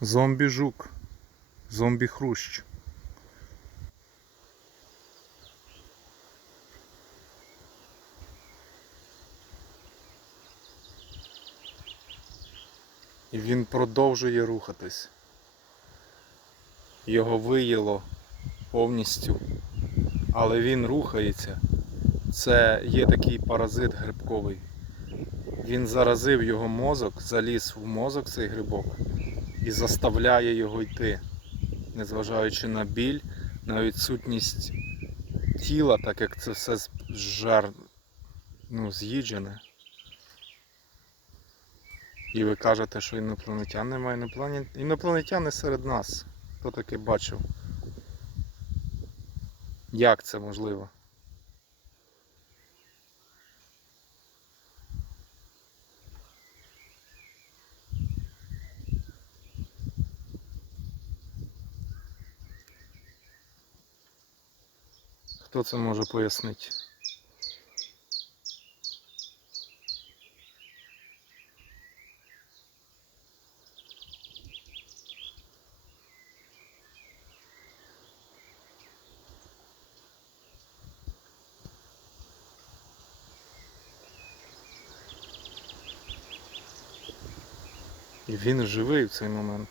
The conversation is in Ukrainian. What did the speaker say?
Зомбі-жук. Зомбі-хрущ. І він продовжує рухатись. Його виїло повністю. Але він рухається. Це є такий паразит грибковий. Він заразив його мозок, заліз в мозок цей грибок і заставляє його йти, незважаючи на біль, на відсутність тіла, так як це все жар ну, з'їджене. І ви кажете, що інопланетян немає. Іноплані... Інопланетяни серед нас. Хто таке бачив? Як це можливо? Хто це може пояснити? Він живий в цей момент.